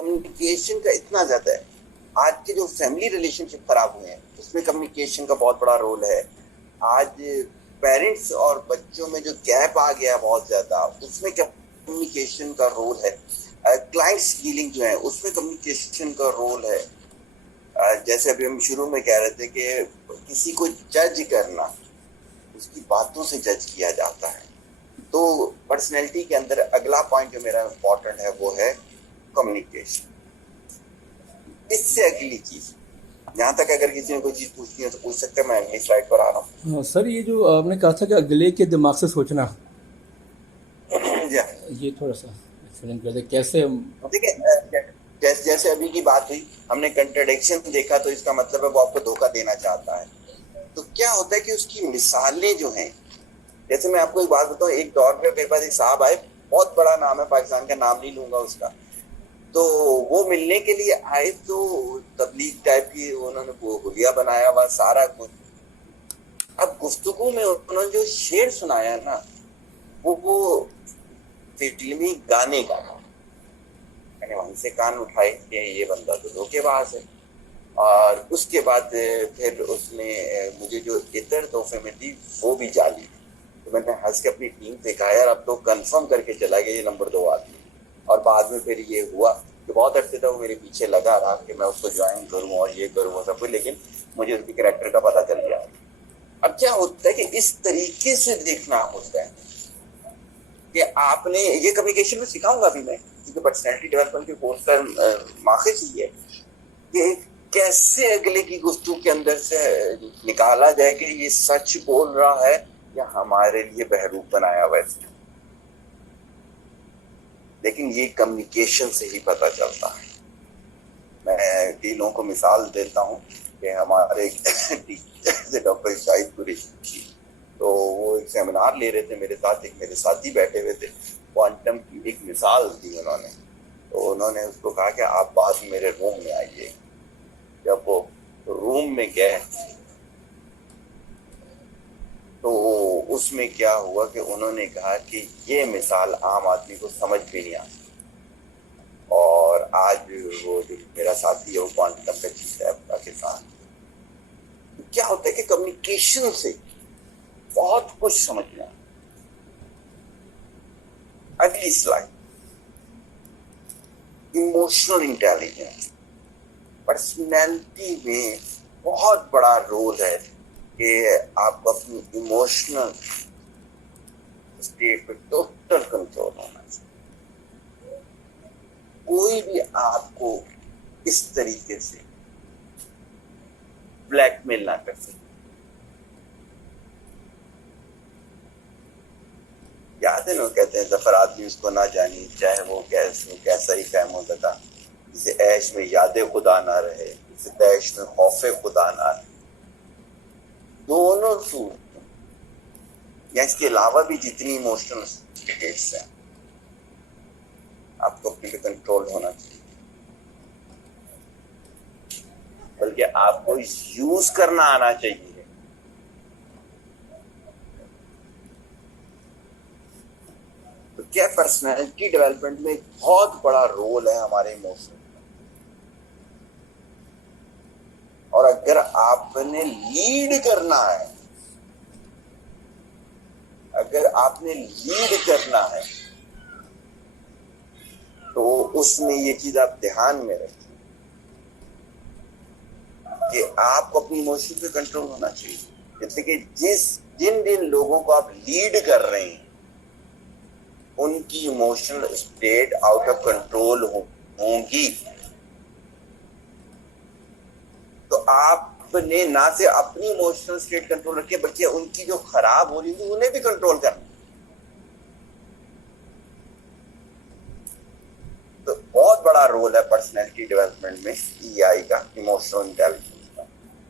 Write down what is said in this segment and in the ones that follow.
Communication کا اتنا زیادہ ہے. آج کے جو فیملی ریلیشن شپ خراب ہوئے ہیں اس میں کمیونیکیشن کا بہت بڑا رول ہے. آج پیرنٹس اور بچوں میں جو گیپ آ گیا بہت زیادہ, اس میں کمیونیکیشن کا رول ہے. کلائنٹس ڈیلنگ جو ہے اس میں کمیونیکیشن کا رول ہے. جیسے ابھی ہم شروع میں کہہ رہے تھے کہ کسی کو جج کرنا, اس کی باتوں سے جج کیا جاتا ہے. تو پرسنالٹی کے اندر اگلا پوائنٹ جو میرا امپورٹنٹ ہے وہ ہے کمیونیکیشن. اس سے اگلی چیز, یہاں تک اگر کسی نے کوئی چیز پوچھنی ہے تو پوچھ سکتے ہیں, میں اگلی سلائڈ پر آ رہا ہاں سر, یہ جو آپ نے کہا تھا کہ اگلے کے دماغ سے سوچنا, ہوں. یہ تھوڑا سا ایکسپلین کر دیں کیسے. دیکھیں جیسے ابھی کی بات ہوئی, ہم نے کنٹرڈکشن دیکھا تو اس کا مطلب ہے وہ آپ کو دھوکہ دینا چاہتا ہے. تو کیا ہوتا ہے کہ اس کی مثالیں جو ہیں, جیسے میں آپ کو ایک بات بتاؤں, ایک دور پہ میرے پاس ایک صاحب آئے, بہت بڑا نام ہے پاکستان کا, نام نہیں لوں گا اس کا. تو وہ ملنے کے لیے آئے تو تبلیغ ٹائپ کی انہوں نے وہ حلیہ بنایا ہوا سارا کچھ. اب گفتگو میں انہوں نے جو شعر سنایا نا وہ فلمی گانے کا, میں نے وہاں سے کان اٹھائے کہ یہ بندہ تو دھوکے باز ہے. اور اس کے بعد پھر اس نے مجھے جو عطر تحفے میں دی وہ بھی جعلی. تو میں نے ہنس کے اپنی ٹیم سے کہا یار اب تو کنفرم کر کے چلا گیا یہ نمبر 2 آدمی. اور بعد میں پھر یہ ہوا کہ بہت عرصے تک وہ میرے پیچھے لگا رہا کہ میں اس کو جوائن کروں اور یہ کروں وہ سب کچھ, لیکن مجھے اس کی کریکٹر کا پتہ چل گیا. اب کیا ہوتا ہے کہ اس طریقے سے دیکھنا ہوتا ہے کہ آپ نے یہ کمیونیکیشن میں سکھاؤں گا ابھی میں, کیونکہ پرسنالٹی ڈیولپمنٹ کے کورس کا ماخذ ہی ہے کہ کیسے اگلے کی گفتگو کے اندر سے نکالا جائے کہ یہ سچ بول رہا ہے یا ہمارے لیے بہروپ بنایا ہوا ہے. لیکن یہ کمیونیکیشن سے ہی پتہ چلتا ہے. میں تینوں کو مثال دیتا ہوں کہ ہمارے ڈاکٹر شاہد قریشی, تو وہ ایک سیمینار لے رہے تھے میرے ساتھ, ایک میرے ساتھی بیٹھے ہوئے تھے, کوانٹم کی ایک مثال دی انہوں نے. تو انہوں نے اس کو کہا کہ آپ بعد میرے روم میں آئیے. جب وہ روم میں گئے تو اس میں کیا ہوا کہ انہوں نے کہا کہ یہ مثال عام آدمی کو سمجھ بھی نہیں آتی. اور آج وہ جو میرا ساتھی ہے وہ کوانٹم کا چیز ہے پاکستان. کیا ہوتا ہے کہ کمیونیکیشن سے بہت کچھ سمجھنا. اگلی سلائڈ, ایموشنل انٹیلیجنس. پرسنالٹی میں بہت بڑا رول ہے کہ آپ اپنی ایموشنل اسٹیٹ پہ ٹوٹل کنٹرول ہونا چاہیے. کوئی بھی آپ کو اس طریقے سے بلیک میل نہ کر سکے. یاد ہے نا کہتے ہیں ظفر آدمی اس کو نہ جانی چاہے وہ کیسا ہی قائم ہوتا تھا, جسے عیش میں یاد خدا نہ رہے, جسے عیش میں خوف خدا نہ رہے. دونوں صورت یا اس کے علاوہ بھی جتنی ایموشنل اسٹیٹس ہیں آپ کو اپنے پہ کنٹرول ہونا چاہیے, بلکہ آپ کو یوز کرنا آنا چاہیے. تو کیا پرسنالٹی ڈیولپمنٹ میں ایک بہت بڑا رول ہے ہمارے ایموشن, اور اگر آپ نے لیڈ کرنا ہے, اگر آپ نے لیڈ کرنا ہے تو اس میں یہ چیز آپ دھیان میں رکھیں کہ آپ کو اپنی ایموشن پہ کنٹرول ہونا چاہیے. جیسے کہ جن لوگوں کو آپ لیڈ کر رہے ہیں ان کی emotional state out of control ہوں گی, تو آپ نے نہ سے اپنی ایموشنل اسٹیٹ کنٹرول رکھے بلکہ ان کی جو خراب ہو رہی تھی انہیں بھی کنٹرول کرنا. تو بہت بڑا رول ہے پرسنالٹی ڈیولپمنٹ میں ای آئی کا, ایموشنل انٹیلیجنس کا.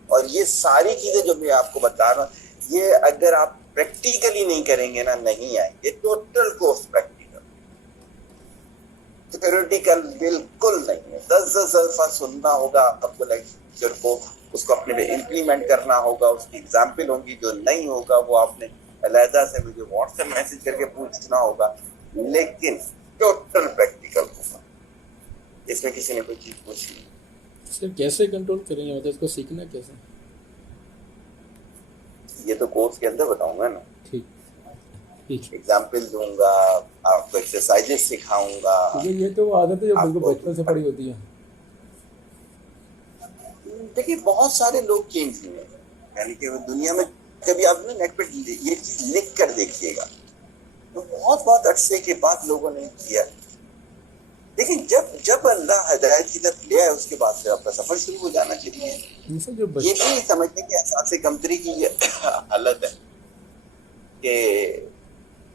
اور یہ ساری چیزیں جو میں آپ کو بتا رہا ہوں یہ اگر آپ پریکٹیکلی نہیں کریں گے نا نہیں آئیں گے. ٹوٹل کورس پریکٹیکل, تھیوریٹیکل بالکل نہیں ہے. 10 دفعہ سننا ہوگا آپ کو لیکچر کو, اس کو اپنے پہ امپلیمنٹ کرنا ہوگا, اس کی ایگزامپل ہوں گی, جو نہیں ہوگا وہ آپ نے علیحدہ سے مجھے واٹس ایپ میسج کر کے پوچھنا ہوگا, لیکن ٹوٹل پریکٹیکل ہوگا. اس میں کسی نے کوئی چیز پوچھی؟ سر کیسے کنٹرول کریں گے، مطلب اس کو سیکھنا کیسے؟ یہ تو کورس کے اندر بتاؤں گا نا، ٹھیک ٹھیک، اگزامپل دوں گا، آپ کو ایکسرسائزز سکھاؤں گا، کیونکہ یہ تو وہ عادت ہے جو آپ بالکل کو بچپن سے پڑی ہوتی ہے. دیکھیے بہت سارے لوگ چینج ہوئے ہیں، یعنی کہ دنیا میں کبھی آپ نے نیٹ پہ یہ چیز لکھ کر دیکھیے گا تو بہت عرصے کے بعد لوگوں نے کیا. لیکن جب اللہ ہدایت کی طرف لے آئے اس کے بعد سے آپ کا سفر شروع ہو جانا چاہیے. سر جو یہ بھی سمجھنے کے احساس کمتری کی یہ حالت ہے کہ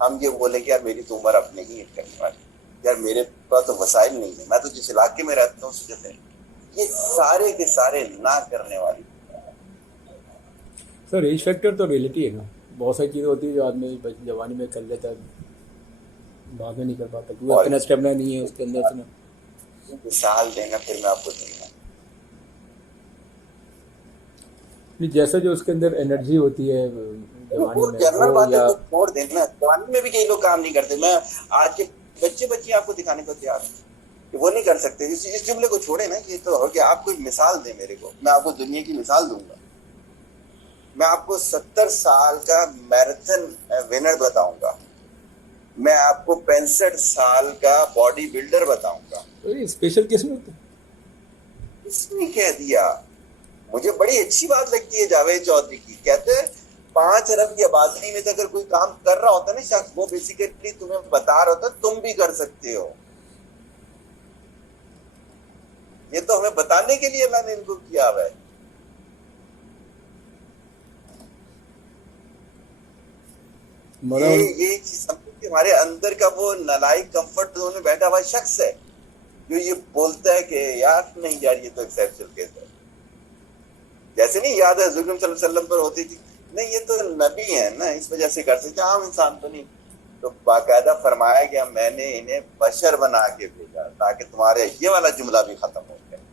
ہم یہ بولیں کہ یار میری تو عمر اب نہیں ہے کرنے والی، یار میرے پاس تو وسائل نہیں ہے، میں تو جس علاقے میں رہتا ہوں اس جگہ، یہ سارے کے سارے نہ کرنے والی. سر ایج فیکٹر تو ریئلٹی ہے نا، بہت ساری چیزیں ہوتی ہیں جو آدمی جوانی میں کر لیتا ہے، بعد میں نہیں کر پاتا کیونکہ اور اتنا اسٹیمنا نہیں ہے اس کے اندر اتنا. مثال دینا پھر میں آپ کو دوں گا. جیسے جو اس کے اندر انرجی ہوتی ہے جوانی وہ میں جنرل وہ بات ہے یا تو چھوڑ دینا، جوانی میں بھی کئی لوگ کام نہیں کرتے. میں آج کے بچے آپ کو دکھانے کو تیار ہوں کہ وہ نہیں کر سکتے. اس جملے کو چھوڑے نا، یہ تو ہو کہ آپ کوئی مثال دیں میرے کو، میں آپ کو دنیا کی مثال دوں گا. میں آپ کو 70 سال کا میراتھن ونر بتاؤں گا، میں آپ کو 65 سال کا باڈی بلڈر بتاؤں گا. اسپیشل کیس میں ہوتا ہے. اس نے کہہ دیا، مجھے بڑی اچھی بات لگتی ہے جاوید چودھری کی، کہتے ہیں 5 ارب کی آبادی میں سے اگر کوئی کام کر رہا ہوتا ہے نا شخص، وہ بیسیکلی تمہیں بتا رہا ہوتا تم بھی کر سکتے ہو. یہ تو ہمیں بتانے کے لیے اللہ نے ان کو کیا ہوا ہے. یہ چیز سمجھو کہ ہمارے اندر کا وہ نالائق کمفرٹ زون میں بیٹھا ہوا شخص ہے جو یہ بولتا ہے کہ یار نہیں یار یہ تو ایکسیپشنل کیس ہے. جیسے نہیں یاد ہے حضور صلی اللہ علیہ وسلم پر ہوتی تھی، نہیں یہ تو نبی ہیں نا اس وجہ سے کر سکتے، عام انسان تو نہیں. تو باقاعدہ فرمایا گیا میں نے انہیں بشر بنا کے بھیجا تاکہ تمہارے یہ والا جملہ بھی ختم ہو جائے.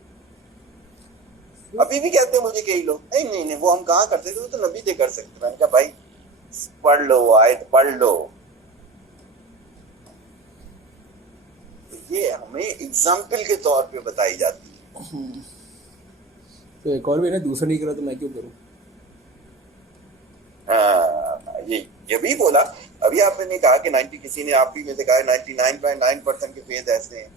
ابھی بھی کہتے ہیں مجھے کئی لوگ نہیں وہ ہم کہاں کرتے تھے، وہ تو نبی تھے کر سکتے. میں نے کہا بھائی پڑھ لو آیت پڑھ لو. یہ ہمیں اگزامپل کے طور پہ بتائی جاتی ہے. تو ایک اور بھی نا، دوسرا نہیں کرا تو میں کیوں کروں. یہ بھی بولا ابھی آپ نے کہا کہ 90 کسی نے آپ بھی میں سے کہا 99.9% کے فیض ایسے ہیں.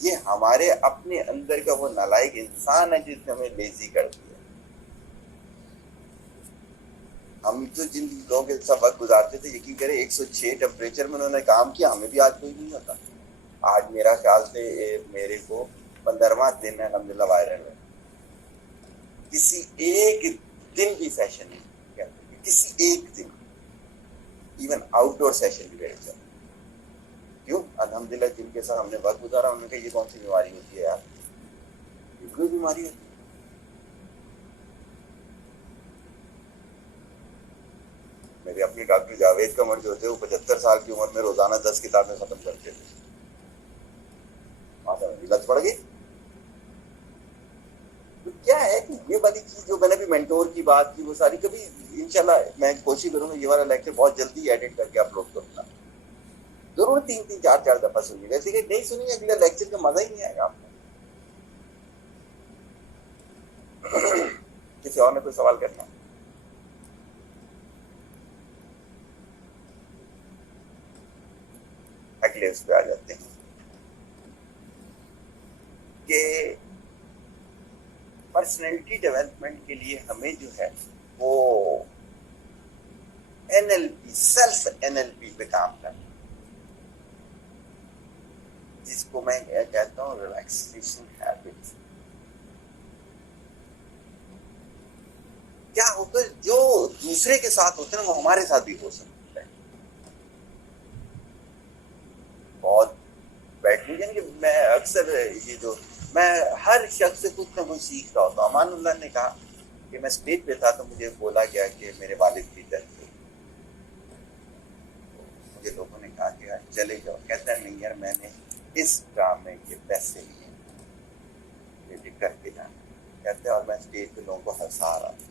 یہ ہمارے اپنے اندر کا وہ نالائق انسان ہے جس نے ہمیں لیزی کر دیا. ہم تو جن لوگوں کے ساتھ وقت گزارتے تھے یقین کریں 106 ٹیمپریچر میں انہوں نے کام کیا، ہمیں بھی آج کوئی نہیں ہوتا. آج میرا خیال سے میرے کو 15واں دن ہے الحمدللہ وائرل ہے. کسی ایک دن بھی سیشن نہیں، کسی ایک دن ایون آؤٹ ڈور سیشن بھی بیٹھ جاتا. کیوں؟ الحمدللہ جن کے ساتھ ہم نے وقت گزارا انہوں نے کہا یہ کون سی بیماری ہوتی ہے یار، یہ کوئی بیماری ہوتی ہے. میرے اپنے ڈاکٹر جاوید کمر جو تھے وہ 75 سال کی عمر میں روزانہ 10 کتابیں ختم کرتے تھے. لت پڑ گئی. تو کیا ہے کہ یہ والی چیز جو میں نے بھی مینٹور کی بات کی وہ ساری کبھی انشاءاللہ میں کوشش کروں گا یہ والا لیکچر بہت جلدی ایڈٹ کر کے اپلوڈ کروں گا. ضرور 3 4 دفعہ سنیے گا، لیکن نہیں سنیں گے اگلا لیکچر کا مزہ ہی نہیں آئے گا آپ کو. کسی اور نے کوئی سوال کرنا؟ اگلے اس پہ آ جاتے ہیں کہ پرسنالٹی ڈیولپمنٹ کے لیے ہمیں جو ہے وہ NLP سیلف NLP پہ کام کرنا، جس کو میں کہتا ہوں ریلیکسیشن ہیبٹس. کیا ہوتا ہے جو دوسرے کے ساتھ ہوتا ہے نا وہ ہمارے ساتھ بھی ہو سکتا ہے. بہت بیٹھنی یعنی کہ میں اکثر یہ جو میں ہر شخص سے کچھ نہ کچھ سیکھ رہا ہوتا ہوں. امان اللہ نے کہا کہ میں اسٹیج پہ تھا تو مجھے بولا گیا کہ میرے والد کی ڈیتھ ہوئی. مجھے لوگوں نے کہا کہ چلے جاؤ. کہتا نہیں یار میں نے اس ڈرامے کے پیسے لیے یہ کر کے جانا. کہتے اور میں اسٹیج پہ لوگوں کو ہنسا رہا تھا.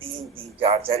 3-3, 4-4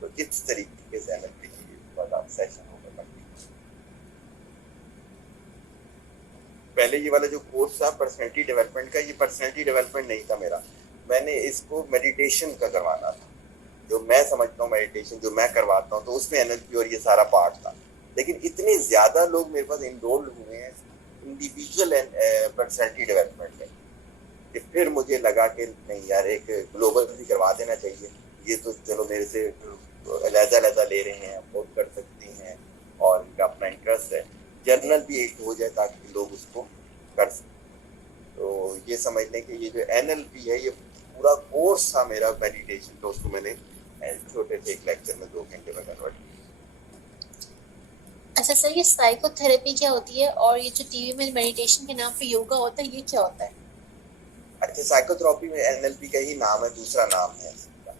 تو اس طریقے سے NLP کی سیشن ہوگا. پہلے یہ والا جو کورس تھا پرسنالٹی ڈیولپمنٹ کا، یہ پرسنالٹی ڈیولپمنٹ نہیں تھا میرا، میں نے اس کو میڈیٹیشن کا کروانا تھا، جو میں سمجھتا ہوں میڈیٹیشن جو میں کرواتا ہوں، تو اس میں NLP اور یہ سارا پارٹ تھا. لیکن اتنے زیادہ لوگ میرے پاس انرولڈ ہوئے ہیں انڈیویجول پرسنالٹی ڈیولپمنٹ میں کہ پھر مجھے لگا کہ نہیں یار ایک گلوبل بھی کروا دینا چاہیے. یہ تو چلو میرے سے علیحدہ لے رہے ہیں، افورڈ کر سکتے ہیں اور ان کا اپنا انٹرسٹ ہے، جرنل بھی ایک ہو جائے تاکہ لوگ اس کو کر سکیں. تو یہ سمجھ لیں کہ یہ جو NLP ہے یہ پورا کورس تھا میرا میڈیٹیشن، تو اس کو میں نے چھوٹے سے ایک لیکچر میں 2 گھنٹے میں کنورٹ کیا. اچھا سر، یہ سائیکو تھراپی کیا ہوتی ہے، اور یہ جو ٹی وی میں میڈیٹیشن کے نام پہ یوگا ہوتا ہے یہ کیا ہوتا ہے؟ اچھا، سائیکو تھراپی میں NLP کا ہی نام ہے، دوسرا نام ہے اس کا.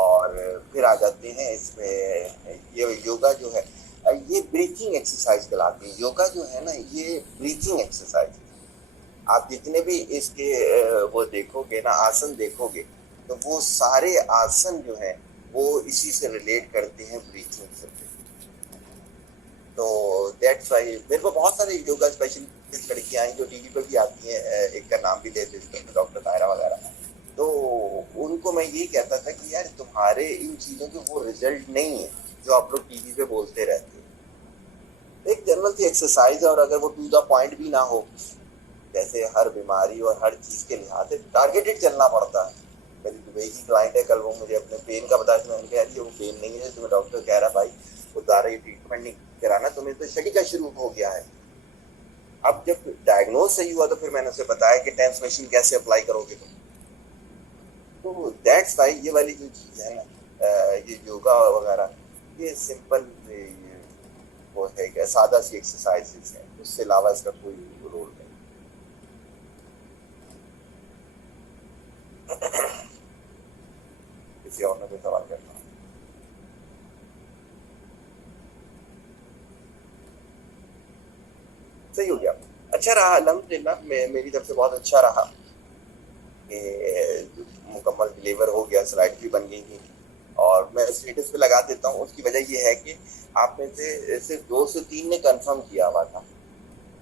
اور پھر آ جاتے ہیں اس میں یہ یوگا جو ہے یہ بریتھنگ ایکسرسائز کہلاتی ہے. یوگا جو ہے نا یہ بریتھنگ ایکسرسائز. آپ جتنے بھی اس کے وہ دیکھو گے نا آسن دیکھو گے تو وہ سارے آسن جو ہیں وہ اسی سے ریلیٹ کرتے ہیں بریتھنگ سے. تو دیٹس وائی میرے کو بہت سارے یوگا اسپیشلسٹ لڑکیاں ہیں جو ٹی وی پہ بھی آتی ہیں، ایک کا نام بھی لے دیتے ہیں ڈاکٹر طاہرہ وغیرہ. تو ان کو میں یہی کہتا تھا کہ یار تمہارے ان چیزوں کے وہ رزلٹ نہیں ہے جو آپ لوگ ٹی وی پہ بولتے رہتے ہیں. ایک جنرل سی ایکسرسائز ہے، اور اگر وہ ٹو دا پوائنٹ بھی نہ ہو، جیسے ہر بیماری اور ہر چیز کے لحاظ سے ٹارگیٹڈ چلنا پڑتا ہے. میری دبئی کی کلائنٹ ہے، کل وہ مجھے اپنے پین کا بتایا، میں نے کہا یہ وہ پین نہیں ہے، تو ڈاکٹر کہہ رہا بھائی وہ دارا یہ ٹریٹمنٹ نہیں کرانا، تمہیں تو شٹیکا شروع ہو گیا ہے. اب جب ڈائگنوز صحیح ہوا تو پھر میں نے اسے بتایا کہ ٹینس مشین کیسے اپلائی کرو گے تم. تو دیٹس وائی یہ والی جو چیز ہے نا یہ یوگا وغیرہ یہ سمپل وہ ہے کہ سادہ سی ایکسرسائز ہیں، اس سے علاوہ اس کا کوئی رول نہیں. کسی اور نے کوئی سوال کرنا؟ صحیح ہو گیا، اچھا رہا الحمدللہ، میری طرف سے بہت اچھا رہا کہ مکمل ڈلیور ہو گیا، سلائڈ بھی بن گئی تھی. اور میں اسٹیٹس پہ لگا دیتا ہوں، اس کی وجہ یہ ہے کہ آپ میں سے صرف 2 سے 3 نے کنفرم کیا ہوا تھا،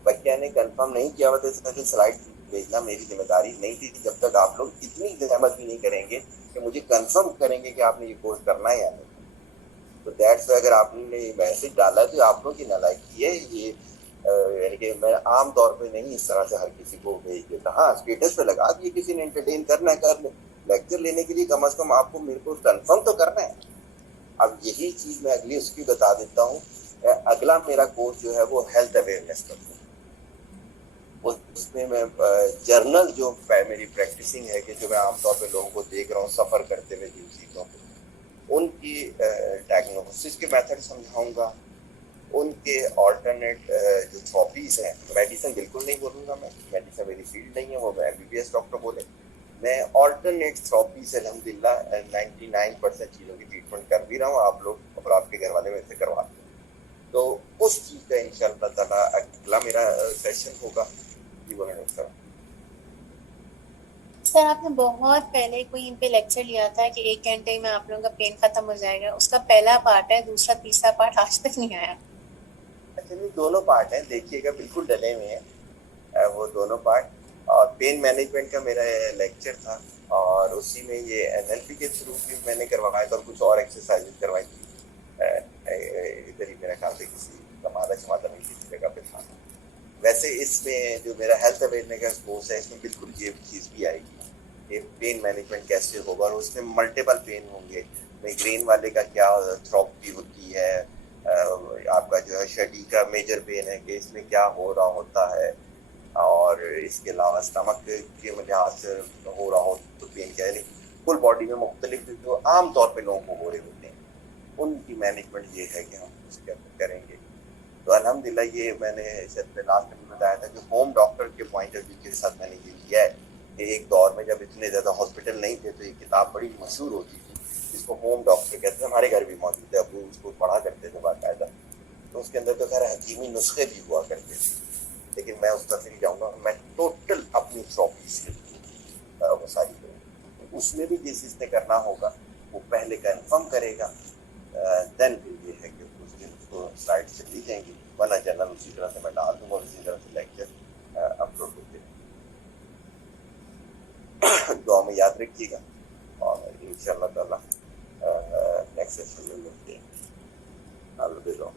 بچہ نے کنفرم نہیں کیا ہوا تھا. اس وجہ سے سلائڈ بھیجنا میری ذمہ داری نہیں تھی جب تک آپ لوگ اتنی زحمت بھی نہیں کریں گے کہ مجھے کنفرم کریں گے کہ آپ نے یہ کورس کرنا ہے یا نہیں. تو دیٹس اگر آپ نے میسج ڈالا تو آپ لوگ کی نالائکی ہے یہ، یعنی کہ میں عام طور پہ نہیں اس طرح سے ہر کسی کو بھیج دیتا. ہاں اسٹیٹس پہ لگا دیے، کسی نے انٹرٹین کرنا ہے کر لے، لیکچر لینے کے لیے کم از کم آپ کو میرے کو کنفرم تو کرنا ہے. اب یہی چیز میں اگلی اس کی بتا دیتا ہوں. اگلا میرا کورس جو ہے وہ ہیلتھ اویئرنیس کا، اس میں جرنل جو میری پریکٹسنگ ہے کہ جو میں عام طور پہ لوگوں کو دیکھ رہا ہوں سفر کرتے ہوئے جن چیزوں پہ، ان کی ڈائگنوسس کے میتھڈ سمجھاؤں گا، ان کے آلٹرنیٹ جو تھراپیز ہیں. میڈیسن بالکل نہیں بولوں گا میں، میڈیسن میری فیلڈ نہیں ہے، وہ میں MBBS ڈاکٹر بولے. میں آلٹرنیٹ تھراپیز الحمدللہ 99% چیزوں کی ٹریٹمنٹ کر بھی رہا ہوں. آپ لوگ اور آپ کے گھر والے میرے سے کرواتے ہیں. تو اس چیز کا انشاءاللہ تعالیٰ اگلا میرا سیشن ہوگا. جی بولیں ڈاکٹر. سر آپ نے بہت پہلے کوئی ان پہ لیکچر لیا تھا کہ 1 گھنٹے میں آپ لوگوں کا پین ختم ہو جائے گا، اس کا پہلا پارٹ ہے، دوسرا تیسرا پارٹ آج تک نہیں آیا. اچھا یہ دونوں پارٹ ہیں، دیکھیے گا بالکل ڈلے ہوئے ہیں وہ دونوں پارٹ. اور پین مینجمنٹ کا میرا لیکچر تھا، اور اسی میں یہ NLP کے تھرو بھی میں نے کروایا تھا، اور کچھ اور ایکسرسائز کروائی تھی. ادھر ہی میرا خیال سے کسی کمادہ شمادہ میں کسی جگہ پہ تھا. ویسے اس میں جو میرا ہیلتھ اویئرنیس کا کورس ہے اس میں بالکل یہ چیز بھی آئے گی کہ پین مینجمنٹ کیسے ہوگا، اور اس میں ملٹیپل پین ہوں گے. مائگرین والے کا کیا تھراپی ہوتی ہے، آپ کا جو ہے شڈی کا میجر پین ہے کہ اس میں کیا ہو رہا ہوتا ہے، اور اس کے علاوہ اسٹمک کے لحاظ سے ہو رہا ہو تو پین کیا ہے. فل باڈی میں مختلف جو عام طور پہ لوگوں کو ہو رہے ہوتے ہیں ان کی مینجمنٹ یہ ہے کہ ہم اس کے اندر کریں گے. تو الحمدللہ یہ میں نے شاید لاسٹ میں بتایا تھا کہ ہوم ڈاکٹر کے پوائنٹ آف ویو کے ساتھ میں نے یہ کیا ہے کہ ایک دور میں جب اتنے زیادہ ہاسپٹل نہیں تھے تو یہ کتاب بڑی مشہور ہوتی تھی جس کو ہوم ڈاکٹر کہتے ہیں. ہمارے گھر بھی موجود ہے، ابو اس کو پڑھا کرتے تھے باقاعدہ. تو اس کے اندر تو خیر حکیمی نسخے بھی ہوا کرتے تھے، لیکن میں اس طرف نہیں جاؤں گا. میں ٹوٹل اپنی تھراپی سے وہ ساری کروں. اس میں بھی جس چیز نے کرنا ہوگا وہ پہلے کنفرم کرے گا, دین پھر یہ ہے کہ اس دن اس کو سلائڈ سے لی جائیں گی, ورنہ جنرل اسی طرح سے میں ڈال دوں گا, اسی طرح سے لیکچر اپلوڈ ہوتے ہیں. دعا میں یاد رکھیے گا, اور انشاءاللہ تعالیٰ نیکسٹ سیشن میں ملتے ہیں. الوداع.